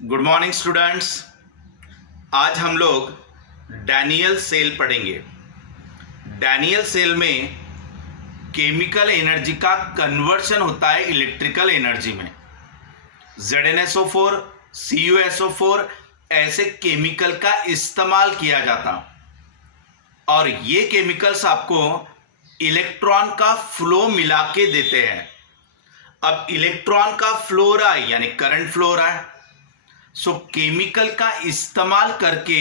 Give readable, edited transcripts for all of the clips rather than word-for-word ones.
Good morning students. आज हम लोग डैनियल सेल पढ़ेंगे। डैनियल सेल में केमिकल एनर्जी का कन्वर्शन होता है इलेक्ट्रिकल एनर्जी में। ZnSO4, CuSO4 ऐसे केमिकल का इस्तेमाल किया जाता और ये केमिकल्स आपको इलेक्ट्रॉन का फ्लो मिला के देते हैं। अब इलेक्ट्रॉन का फ्लो हो रहा है यानी करंट फ्लो हो रहा है। सो केमिकल का इस्तेमाल करके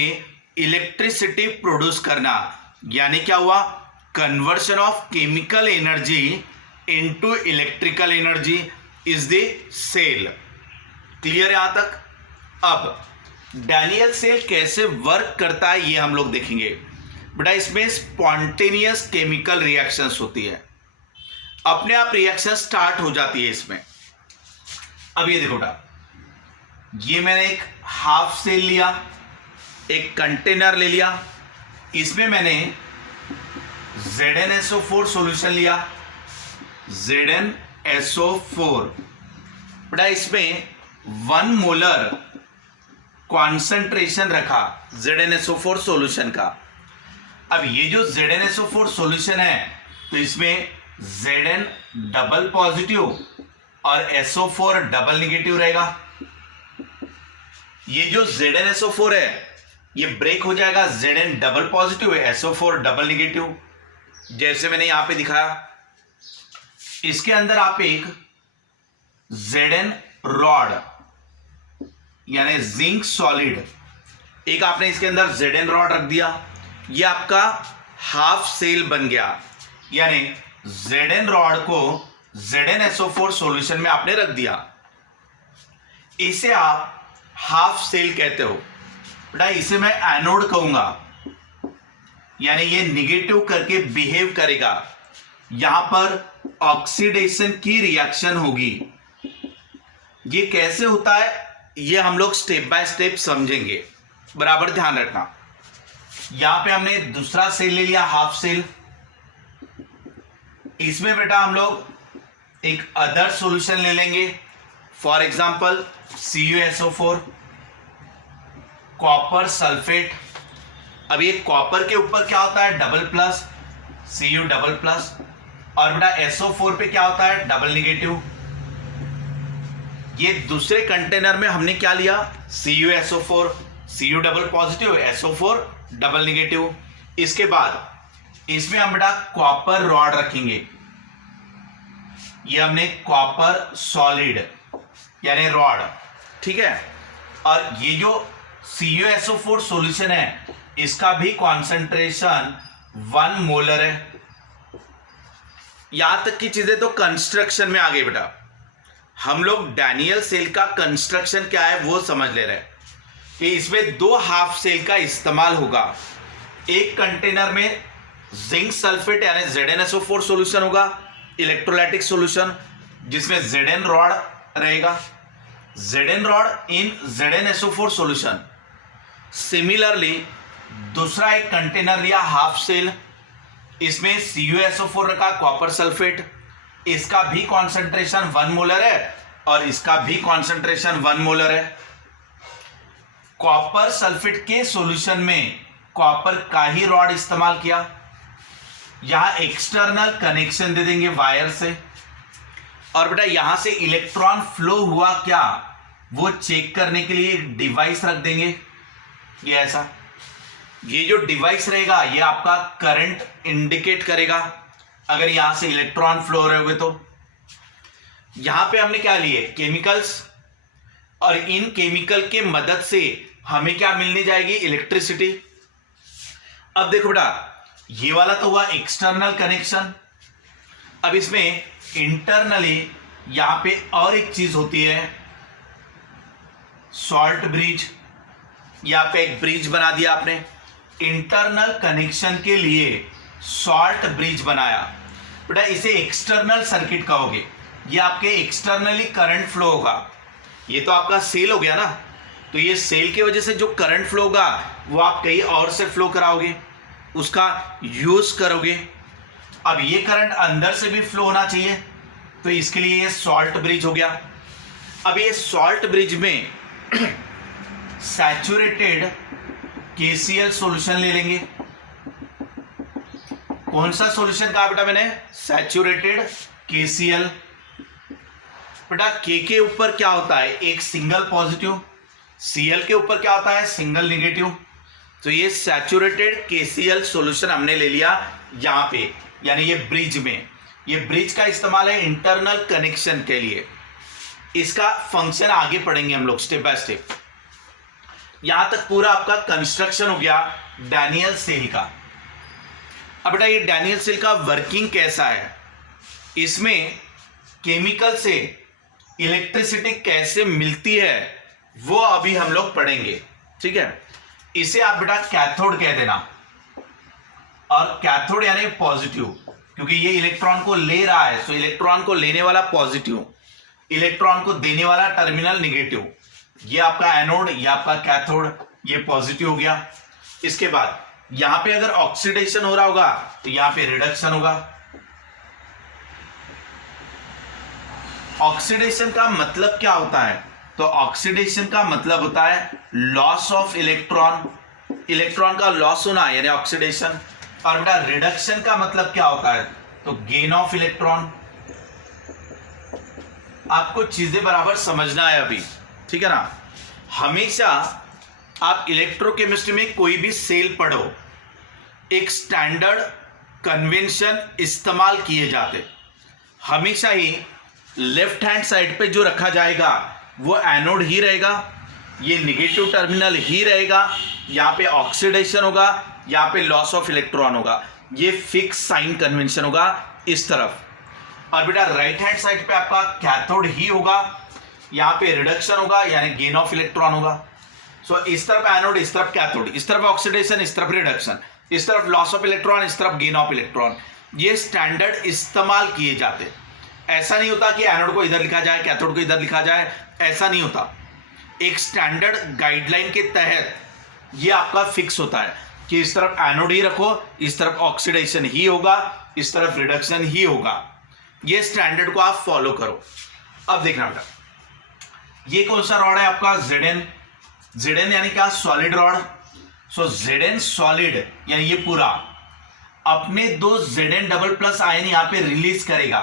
इलेक्ट्रिसिटी प्रोड्यूस करना यानी क्या हुआ, conversion of chemical energy into electrical energy is the cell. Clear यहां तक? अब डैनियल सेल कैसे वर्क करता है ये हम लोग देखेंगे। बेटा इसमें स्पॉन्टेनियस केमिकल रिएक्शंस होती है, अपने आप रिएक्शन स्टार्ट हो जाती है इसमें। अब ये देखो बेटा, ये मैंने एक हाफ सेल लिया, एक कंटेनर ले लिया, इसमें मैंने ZnSO4 सॉल्यूशन लिया, ZnSO4। बेटा इसमें 1 मोलर कॉन्सेंट्रेशन रखा ZnSO4 सॉल्यूशन का। अब ये जो ZnSO4 सॉल्यूशन है तो इसमें Zn डबल पॉजिटिव और SO4 डबल निगेटिव रहेगा। ये जो ZnSO4 है ये ब्रेक हो जाएगा, Zn डबल पॉजिटिव है, SO4 डबल निगेटिव, जैसे मैंने यहां पे दिखाया। इसके अंदर आप एक Zn रॉड यानी जिंक सॉलिड, एक आपने इसके अंदर Zn रॉड रख दिया, ये आपका हाफ सेल बन गया। यानी Zn रॉड को ZnSO4 सॉल्यूशन में आपने रख दिया, इसे आप हाफ सेल कहते हो। बेटा इसे मैं एनोड कहूंगा, यानी ये निगेटिव करके बिहेव करेगा, यहां पर ऑक्सीडेशन की रिएक्शन होगी। ये कैसे होता है ये हम लोग स्टेप बाय स्टेप समझेंगे, बराबर ध्यान रखना। यहां पे हमने दूसरा सेल ले लिया, हाफ सेल। इसमें बेटा हम लोग एक अदर सॉल्यूशन ले लेंगे, for example CuSO4, copper sulphate. अब ये कॉपर के ऊपर क्या होता है, double plus, Cu double plus, और बेटा SO4 पे क्या होता है, डबल निगेटिव। ये दूसरे कंटेनर में हमने क्या लिया, CuSO4, Cu double positive, SO4 double negative. इसके बाद इसमें हम बेटा कॉपर रॉड रखेंगे, ये हमने कॉपर सॉलिड यानी रॉड, ठीक है। और ये जो CuSO4 सॉल्यूशन है इसका भी कॉन्सेंट्रेशन 1 मोलर है। यहां तक की चीजें तो कंस्ट्रक्शन में आ गई बेटा। हम लोग डैनियल सेल का कंस्ट्रक्शन क्या है वो समझ ले रहे हैं कि इसमें 2 हाफ सेल का इस्तेमाल होगा। एक कंटेनर में जिंक सल्फेट यानी ZnSO4 सॉल्यूशन होगा, इलेक्ट्रोलाइटिक सॉल्यूशन, जिसमें Zn रॉड रहेगा, Zn रॉड इन ZnSO4 सॉल्यूशन। सिमिलरली दूसरा एक कंटेनर लिया, हाफ सेल, इसमें CuSO4 रखा, कॉपर सल्फेट, इसका भी कॉन्सेंट्रेशन 1 मोलर है और इसका भी कॉन्सेंट्रेशन 1 मोलर है। कॉपर सल्फेट के सॉल्यूशन में कॉपर का ही रॉड इस्तेमाल किया, यहां एक्सटर्नल कनेक्शन दे देंगे वायर से, और बेटा यहां से इलेक्ट्रॉन फ्लो हुआ क्या वो चेक करने के लिए डिवाइस रख देंगे। ये ऐसा, ये जो डिवाइस रहेगा ये आपका करंट इंडिकेट करेगा अगर यहां से इलेक्ट्रॉन फ्लो हो रहे होंगे तो। यहां पे हमने क्या लिए, केमिकल्स, और इन केमिकल के मदद से हमें क्या मिलने जाएगी, इलेक्ट्रिसिटी। अब देखो बेटा ये वाला तो हुआ एक्सटर्नल कनेक्शन। अब इसमें इंटरनली यहां पे और एक चीज होती है, सॉल्ट ब्रिज। यहां पे एक ब्रिज बना दिया आपने, इंटरनल कनेक्शन के लिए सॉल्ट ब्रिज बनाया। बेटा इसे एक्सटर्नल सर्किट कहोगे, ये आपके एक्सटर्नली करंट फ्लो होगा। ये तो आपका सेल हो गया ना, तो ये सेल की वजह से जो करंट फ्लो होगा वो आप कहीं और से फ्लो कराओगे, उसका यूज करोगे। अब ये करंट अंदर से भी फ्लो होना चाहिए, तो इसके लिए ये सॉल्ट ब्रिज हो गया। अब ये सॉल्ट ब्रिज में सैचुरेटेड KCl सॉल्यूशन ले लेंगे। कौन सा सॉल्यूशन कहा बेटा मैंने? Saturated KCl। बेटा के ऊपर क्या होता है? एक सिंगल पॉजिटिव, Cl के ऊपर क्या होता है? Single negative. तो ये सैचुरेटेड KCl सॉल्यूशन हमने ले लिया यहां पे, यानी ये ब्रिज में। ये ब्रिज का इस्तेमाल है इंटरनल कनेक्शन के लिए। इसका फंक्शन आगे पढ़ेंगे हम लोग स्टेप बाय स्टेप। यहां तक पूरा आपका कंस्ट्रक्शन हो गया डैनियल सेल का। अब बेटा ये डैनियल सेल का वर्किंग कैसा है, इसमें केमिकल से इलेक्ट्रिसिटी कैसे मिलती है वो अभी हम लोग पढ़ेंगे, ठीक है। इसे आप बेटा कैथोड कह देना, और कैथोड यानी पॉजिटिव, क्योंकि ये इलेक्ट्रॉन को ले रहा है, तो इलेक्ट्रॉन को लेने वाला पॉजिटिव, इलेक्ट्रॉन को देने वाला टर्मिनल नेगेटिव। ये आपका एनोड, ये आपका कैथोड, ये पॉजिटिव हो गया। इसके बाद यहां पे अगर ऑक्सीडेशन हो रहा होगा तो यहां पे रिडक्शन होगा। ऑक्सीडेशन का मतलब क्या होता है? तो ऑक्सीडेशन का मतलब होता है लॉस ऑफ इलेक्ट्रॉन, इलेक्ट्रॉन का लॉस होना यानी ऑक्सीडेशन। और बेटा रिडक्शन का मतलब क्या होता है? तो गेन ऑफ इलेक्ट्रॉन। आपको चीजें बराबर समझना है अभी, ठीक है ना। हमेशा आप इलेक्ट्रोकेमिस्ट्री में कोई भी सेल पढ़ो, एक स्टैंडर्ड कन्वेंशन इस्तेमाल किए जाते। हमेशा ही लेफ्ट हैंड साइड पे जो रखा जाएगा वो एनोड ही रहेगा, ये निगेटिव टर्मिनल ही रहेगा, यहाँ पे ऑक्सीडेशन होगा, यहाँ पे लॉस ऑफ इलेक्ट्रॉन होगा। ये फिक्स साइन कन्वेंशन होगा इस तरफ। और बेटा राइट हैंड साइड पे आपका कैथोड ही होगा, यहाँ पे रिडक्शन होगा यानी गेन ऑफ इलेक्ट्रॉन होगा। सो इस तरफ एनोड, इस तरफ कैथोड, इस तरफ ऑक्सीडेशन, इस तरफ रिडक्शन, इस तरफ लॉस ऑफ इलेक्ट्रॉन, इस तरफ गेन ऑफ इलेक्ट्रॉन। ये स्टैंडर्ड इस्तेमाल किए जाते। ऐसा नहीं होता कि एनोड को इधर लिखा जाए, कैथोड को इधर लिखा जाए, ऐसा नहीं होता। एक स्टैंडर्ड गाइडलाइन के तहत ये आपका फिक्स होता है कि इस तरफ एनोड ही रखो, इस तरफ ऑक्सीडेशन ही होगा, इस तरफ रिडक्शन ही होगा। ये स्टैंडर्ड को आप फॉलो करो। अब देखना बेटा, ये कौन सा रॉड है आपका? Zn। Zn यानी क्या? Solid rod. So Zn solid यानी ये पूरा अपने दो Zn डबल प्लस आयन यहां पे रिलीज करेगा।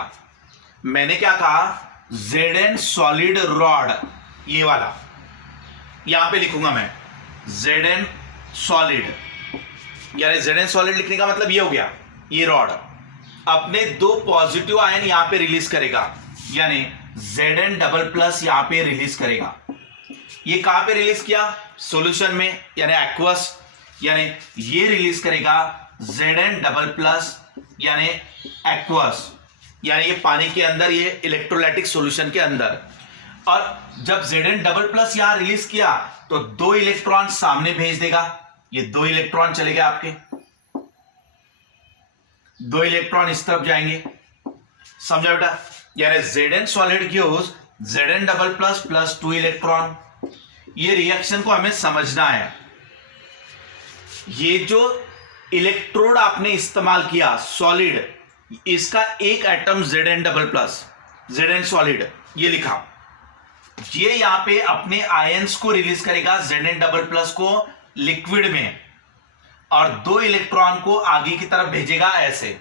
मैंने क्या कहा? Zn सॉलिड रॉड, ये वाला यहां पे लिखूंगा मैं Zn सॉलिड, यानी Zn सॉलिड लिखने का मतलब ये हो गया, ये रॉड अपने दो पॉजिटिव आयन यहां पे रिलीज करेगा, यानी Zn डबल प्लस यहां पे रिलीज करेगा। ये कहां पे रिलीज किया? सॉल्यूशन में, यानी एक्वस, यानी ये रिलीज करेगा Zn डबल प्लस यानी एक्वस, यानी ये पानी के अंदर, ये इलेक्ट्रोलाइटिक सॉल्यूशन के अंदर। और जब Zn डबल प्लस यहां रिलीज किया तो दो इलेक्ट्रॉन सामने भेज देगा। ये दो इलेक्ट्रॉन चले गए आपके, दो इलेक्ट्रॉन इस तरफ जाएंगे। समझा बेटा? यानी Zn solid gives Zn double plus plus 2 electron. ये रिएक्शन को हमें समझना है। ये जो इलेक्ट्रोड आपने इस्तेमाल किया सॉलिड, इसका एक atom Zn double plus, Zn solid ये लिखा, ये यहां पे अपने आयंस को रिलीज करेगा Zn डबल प्लस को लिक्विड में, और दो इलेक्ट्रॉन को आगे की तरफ भेजेगा ऐसे।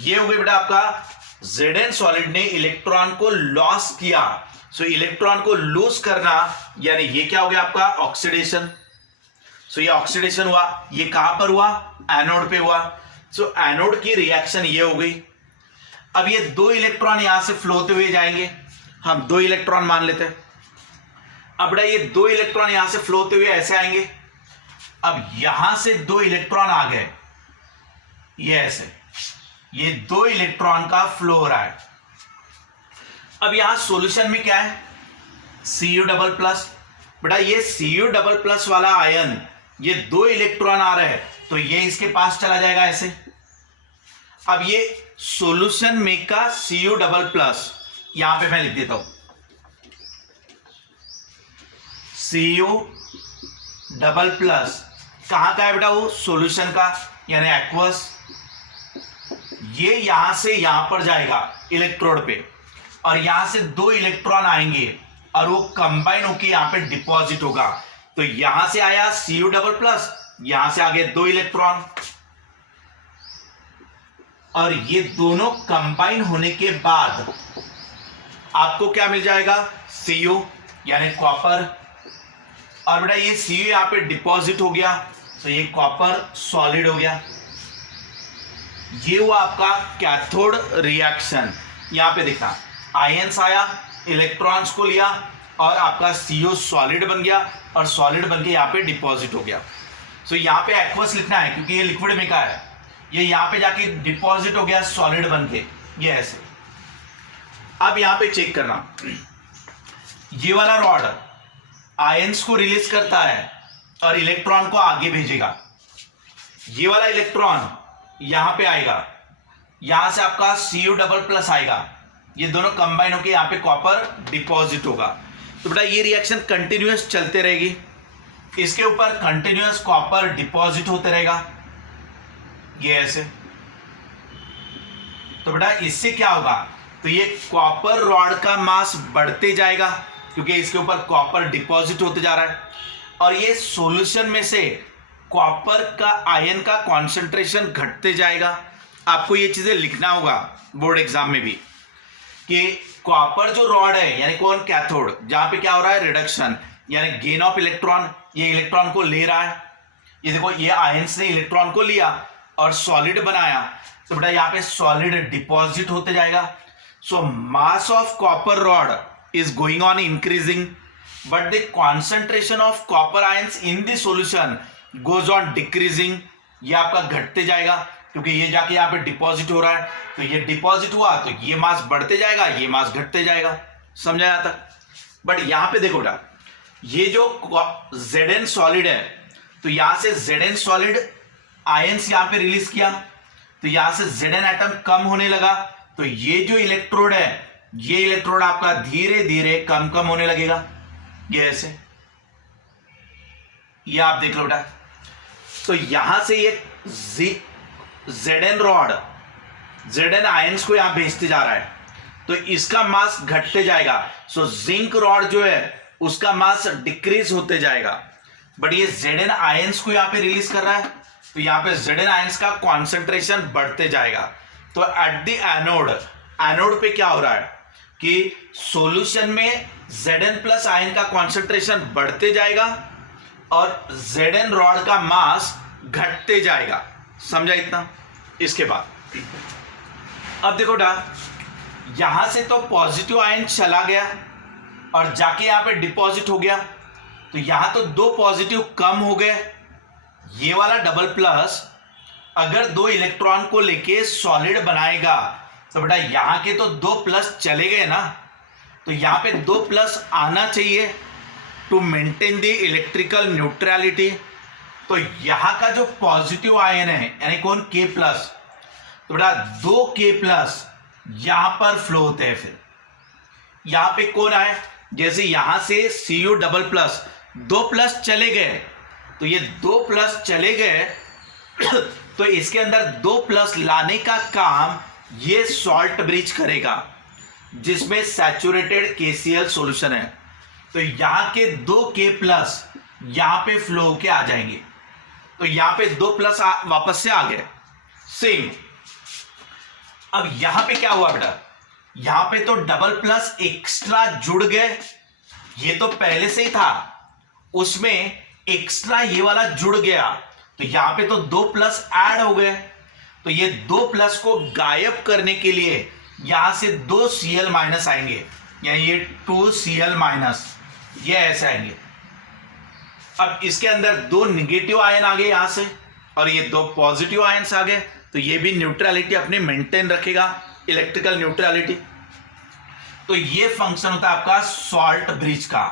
ये हो गया बेटा आपका Zn सॉलिड ने इलेक्ट्रॉन को लॉस किया। सो इलेक्ट्रॉन को लूज करना यानी ये क्या हो गया आपका? ऑक्सीडेशन। सो ये ऑक्सीडेशन हुआ, ये कहां पर हुआ? एनोड पे हुआ। सो एनोड की रिएक्शन ये हो गई। अब ये दो इलेक्ट्रॉन यहां से फ्लो होते हुए जाएंगे, हम दो इलेक्ट्रॉन मान लेते हैं। अब बेटा ये दो इलेक्ट्रॉन यहां से फ्लो होते हुए ऐसे आएंगे। अब यहां से दो इलेक्ट्रॉन आ गए, ये ऐसे, ये दो इलेक्ट्रॉन का फ्लो हो रहा है। अब यहां सॉल्यूशन में क्या है? Cu double plus. बेटा ये Cu डबल प्लस वाला आयन, ये दो इलेक्ट्रॉन आ रहे हैं तो ये इसके पास चला जाएगा ऐसे। अब ये सॉल्यूशन में का Cu डबल प्लस यहां पे मैं लिख देता हूं, Cu डबल प्लस कहां का है बेटा? वो सॉल्यूशन का यानी एक्वस। ये यहां से यहां पर जाएगा इलेक्ट्रोड पे, और यहां से दो इलेक्ट्रॉन आएंगे और वो कंबाइन होकर यहां पे डिपॉजिट होगा। तो यहां से आया Cu डबल प्लस, यहां से आगे 2 इलेक्ट्रॉन, और ये दोनों कंबाइन होने के बाद आपको क्या मिल जाएगा, Cu यानी कॉपर। और बेटा ये Cu यहां पे डिपॉजिट हो गया, तो ये कॉपर सॉलिड हो गया। ये हुआ आपका कैथोड रिएक्शन। यहां पे देखना, आयंस आया, इलेक्ट्रॉन्स को लिया, और आपका Cu सॉलिड बन गया, और सॉलिड बन के यहाँ पे डिपॉजिट हो गया। सो यहाँ पे एक्वस लिखना है क्योंकि ये लिक्विड में का है, ये यहाँ पे जाके डिपॉजिट हो गया सॉलिड बन के, ये ऐसे। अब यहाँ पे चेक करना, ये वाला रॉड आयंस को रिलीज करता है और इलेक्ट्रॉन को आगे भेजेगा। ये वाला इलेक्ट्रॉन यहां पे आएगा, यहां से आपका Cu डबल प्लस आएगा, ये दोनों कंबाइन होकर यहां पे कॉपर डिपॉजिट होगा। तो बेटा ये रिएक्शन कंटिन्यूअस चलते रहेगी, इसके ऊपर कंटिन्यूअस कॉपर डिपॉजिट होते रहेगा, ये ऐसे। तो बेटा इससे क्या होगा, तो ये कॉपर रॉड का मास बढ़ते जाएगा क्योंकि इसके ऊपर कॉपर डिपॉजिट होते जा रहा है, और ये सॉल्यूशन में से कॉपर का आयन का कॉन्सेंट्रेशन घटते जाएगा। आपको ये चीजें लिखना होगा बोर्ड एग्जाम में भी कि कॉपर जो रॉड है यानी कौन, कैथोड, जहां पे क्या हो रहा है, रिडक्शन यानी गेन ऑफ इलेक्ट्रॉन, ये इलेक्ट्रॉन को ले रहा है। ये देखो, ये आयंस ने इलेक्ट्रॉन को लिया और सॉलिड बनाया, तो बेटा यहाँ पे सॉलिड डिपॉजिट होते जाएगा। So mass of copper rod is going on increasing, but the concentration of copper ions in the solution goes on decreasing. ये आपका घटते जाएगा क्योंकि ये जाके यहाँ पे डिपॉजिट हो रहा है, तो ये डिपॉजिट हुआ तो ये मास बढ़ते जाएगा, ये मास घटते जाएगा। समझा यहाँ तक? बट यहाँ पे देखो बेटा, ये जो Zn सॉलिड है, तो यहां से Zn सॉलिड आयंस यहां पे रिलीज किया, तो यहां से Zn एटम कम होने लगा, तो ये जो इलेक्ट्रोड है, ये इलेक्ट्रोड आपका धीरे धीरे कम कम होने लगेगा, ये ऐसे। ये आप देख लो बेटा, तो यहां से ये Zn रॉड Zn आयंस को यहां भेजते जा रहा है, तो इसका मास घटते जाएगा। सो जिंक रॉड जो है उसका मास डिक्रीज होते जाएगा, बट ये Zn आयंस को यहां पे रिलीज कर रहा है, तो यहां पे Zn आयंस का कॉन्सेंट्रेशन बढ़ते जाएगा। तो एट द एनोड पे क्या हो रहा है कि सॉल्यूशन में Zn प्लस आयन का कॉन्सेंट्रेशन बढ़ते जाएगा और Zn रॉड का मास घटते जाएगा। समझा इतना? इसके बाद अब देखो बेटा, यहां से तो पॉजिटिव आयन चला गया और जाके यहां पे डिपॉजिट हो गया, तो यहां तो 2 पॉजिटिव कम हो गए। ये वाला डबल प्लस अगर 2 इलेक्ट्रॉन को लेके सॉलिड बनाएगा, तो बेटा यहां के तो 2 प्लस चले गए ना, तो यहां पे 2 प्लस आना चाहिए to maintain the electrical neutrality. तो यहां का जो पॉजिटिव आयन है यानी कौन, K प्लस, तो बेटा 2 K प्लस यहां पर फ्लो होते हैं। फिर यहां पे कौन आए, जैसे यहां से Cu डबल प्लस 2 प्लस चले गए, तो ये 2 प्लस चले गए तो इसके अंदर 2 प्लस लाने का काम ये सॉल्ट ब्रिज करेगा, जिसमें सैचुरेटेड KCl सॉल्यूशन है। तो यहां के 2 K प्लस यहां पे फ्लो होके आ जाएंगे, तो यहां पे 2 प्लस वापस से आ गए सेम। अब यहां पे क्या हुआ बेटा, यहां पे तो डबल प्लस एक्स्ट्रा जुड़ गए, ये तो पहले से ही था, उसमें एक्स्ट्रा ये वाला जुड़ गया, तो यहां पे तो 2 प्लस ऐड हो गए। तो ये 2 प्लस को गायब करने के लिए यहां से 2 Cl माइनस आएंगे, यानी ये 2 Cl माइनस, ये ऐसे आएंगे। अब इसके अंदर 2 निगेटिव आयन आ गए यहां से और ये 2 पॉजिटिव आयन्स आ गए, तो ये भी न्यूट्रलिटी अपनी मेंटेन रखेगा, इलेक्ट्रिकल न्यूट्रलिटी। तो ये फंक्शन होता है आपका सॉल्ट ब्रिज का।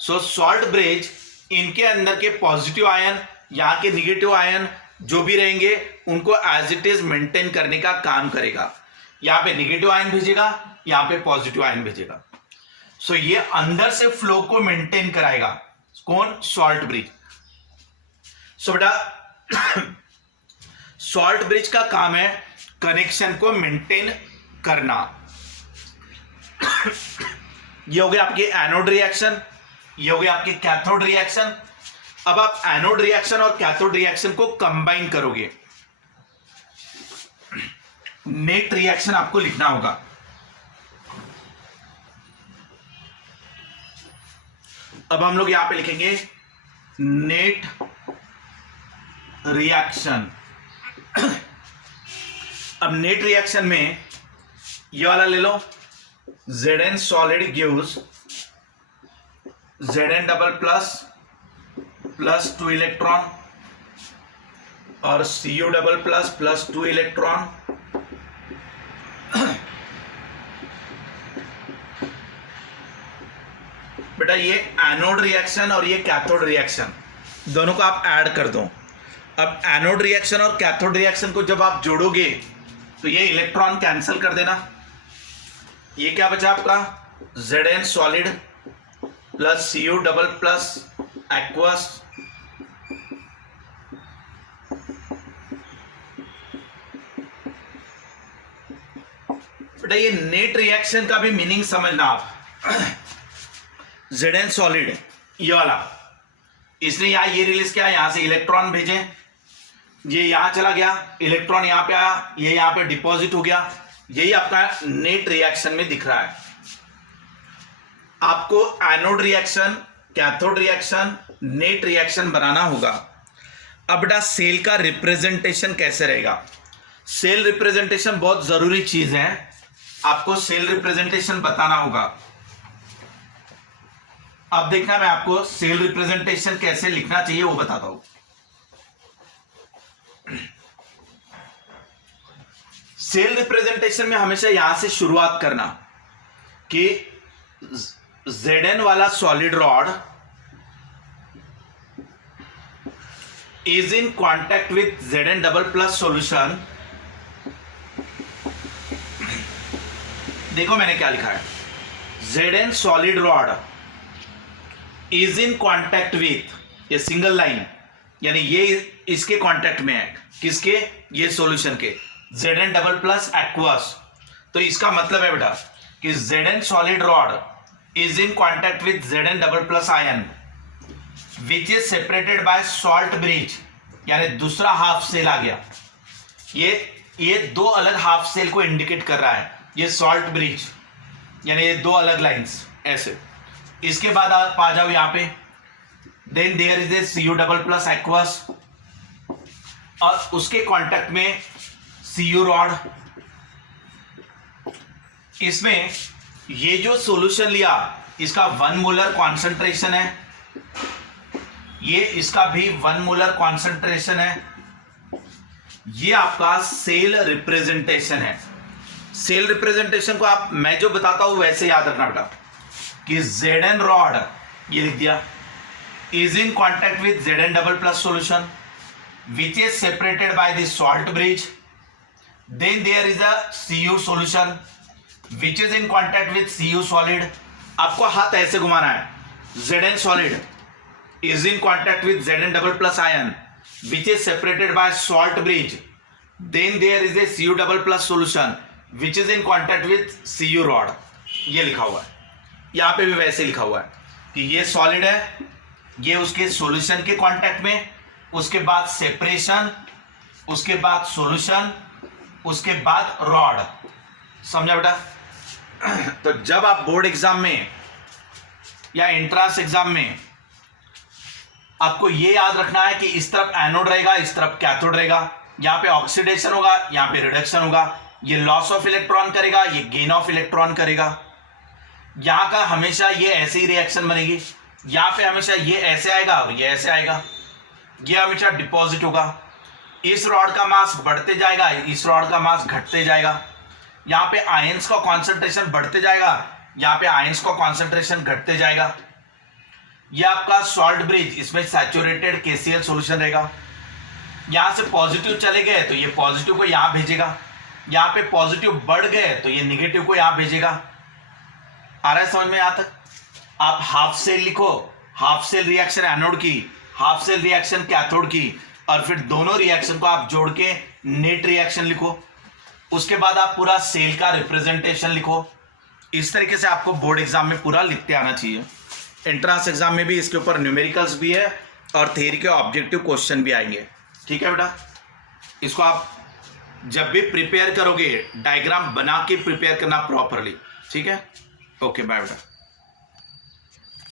सो सॉल्ट ब्रिज इनके अंदर के पॉजिटिव आयन, यहाँ के निगेटिव आयन जो भी रहेंगे उनको एज इट इज मेंटेन करने का काम करेगा। यहाँ पे निगेटिव आयन भेजेगा, यहाँ पे पॉजिटिव आयन भेजेगा। सो ये अंदर से फ्लो को मेंटेन कराएगा, कौन, सॉल्ट ब्रिज। सो बेटा सॉल्ट ब्रिज का काम है कनेक्शन को मेंटेन करना। ये हो गया आपके एनोड रिएक्शन, ये हो गया आपके कैथोड रिएक्शन, अब आप एनोड रिएक्शन और कैथोड रिएक्शन को कंबाइन करोगे, नेट रिएक्शन आपको लिखना होगा। अब हम लोग यहां पे लिखेंगे नेट रिएक्शन। अब नेट रिएक्शन में ये वाला ले लो, Zn solid gives Zn double plus 2 electron और Cu डबल प्लस 2 इलेक्ट्रॉन। बेटा ये एनोड रिएक्शन और ये कैथोड रिएक्शन दोनों को आप ऐड कर दो। अब एनोड रिएक्शन और कैथोड रिएक्शन को जब आप जोड़ोगे तो ये इलेक्ट्रॉन कैंसिल कर देना। ये क्या बचा आपका, Zn solid plus Cu double plus aqueous बेटा ये नेट रिएक्शन का भी मीनिंग समझना आप। Zn सॉलिड ये वाला, इसने यहां ये रिलीज किया, यहां से इलेक्ट्रॉन भेजे, ये यहां चला गया, इलेक्ट्रॉन यहां पे आया, ये यहां पे डिपॉजिट हो गया। यही आपका नेट रिएक्शन में दिख रहा है। आपको anode reaction, cathode reaction, net reaction बनाना होगा। अब बेटा सेल का रिप्रेजेंटेशन कैसे रहेगा? सेल रिप्रेजेंटेशन बहुत जरूरी चीज है, आपको सेल रिप्रेजेंटेशन बताना होगा। अब देखना मैं आपको सेल रिप्रेजेंटेशन कैसे लिखना चाहिए वो बताता हूं। सेल रिप्रेजेंटेशन में हमेशा यहां से शुरुआत करना कि Zn वाला solid rod is in contact with Zn double plus solution. देखो मैंने क्या लिखा है, Zn solid rod is in contact with, ये सिंगल लाइन यानी ये इसके कॉन्टैक्ट में है, किसके, ये सॉल्यूशन के, Zn डबल प्लस एक्वस। तो इसका मतलब है बेटा कि Zn solid rod is in contact with Zn double plus ion which is separated by salt bridge, यानी दूसरा हाफ सेल आ गया। ये दो अलग हाफ सेल को इंडिकेट कर रहा है, ये सॉल्ट ब्रिज यानी ये दो अलग लाइंस ऐसे। इसके बाद आप आ जाओ यहां पे, then there is a Cu double plus aqueous और उसके कांटेक्ट में Cu रॉड। इसमें ये जो सॉल्यूशन लिया इसका 1 मोलर कॉन्सेंट्रेशन है, ये इसका भी 1 मोलर कॉन्सेंट्रेशन है। ये आपका सेल रिप्रेजेंटेशन है। सेल रिप्रेजेंटेशन को आप, मैं जो बताता हूं वैसे याद रखना बेटा कि Zn रॉड ये लिख दिया is in contact with Zn double plus solution which is separated by the salt bridge, then there is a Cu solution which is in contact with Cu solid. आपको हाथ ऐसे घुमाना है, Zn solid is in contact with Zn double plus ion which is separated by salt bridge, then there is a Cu double plus solution which is in contact with Cu rod. ये लिखा हुआ है, यहां पे भी वैसे लिखा हुआ है कि ये सॉलिड है, ये उसके सॉल्यूशन के कांटेक्ट में, उसके बाद सेपरेशन, उसके बाद सॉल्यूशन, उसके बाद रॉड। समझा बेटा? तो जब आप बोर्ड एग्जाम में या एंट्रांस एग्जाम में आपको ये याद रखना है कि इस तरफ एनोड रहेगा, इस तरफ कैथोड रहेगा, यहां पे ऑक्सीडेशन होगा, यहां पे रिडक्शन होगा, ये लॉस ऑफ इलेक्ट्रॉन करेगा, ये गेन ऑफ इलेक्ट्रॉन करेगा। यहां का हमेशा ये ऐसे ही रिएक्शन बनेगी, यहां पे हमेशा ये ऐसे आएगा और ये ऐसे आएगा, ये हमेशा डिपॉजिट होगा। इस रॉड का मास बढ़ते जाएगा, इस रॉड का मास घटते जाएगा। यहां पे आयंस का कॉन्सेंट्रेशन बढ़ते जाएगा, यहां पे आयंस का कॉन्सेंट्रेशन घटते जाएगा। ये आपका सॉल्ट ब्रिज, इसमें सैचुरेटेड KCl सॉल्यूशन रहेगा। यहां से पॉजिटिव चले गए तो ये पॉजिटिव को यहां भेजेगा, यहां पे पॉजिटिव बढ़ गए तो ये निगेटिव को यहां भेजेगा। आ रहा है समझ में? यहां तक आप हाफ सेल लिखो, हाफ सेल रिएक्शन एनोड की, हाफ सेल रिएक्शन कैथोड की, और फिर दोनों रिएक्शन को आप जोड़ के नेट रिएक्शन लिखो। उसके बाद आप पूरा सेल का रिप्रेजेंटेशन लिखो। इस तरीके से आपको बोर्ड एग्जाम में पूरा लिखते आना चाहिए। एंट्रांस एग्जाम में भी इसके ऊपर न्यूमेरिकल्स भी है और थ्योरी के ऑब्जेक्टिव क्वेश्चन भी आएंगे। ठीक है बेटा, इसको आप जब भी प्रिपेयर करोगे डायग्राम बना के प्रिपेयर करना प्रॉपरली। ठीक है, ओके बाय बेटा।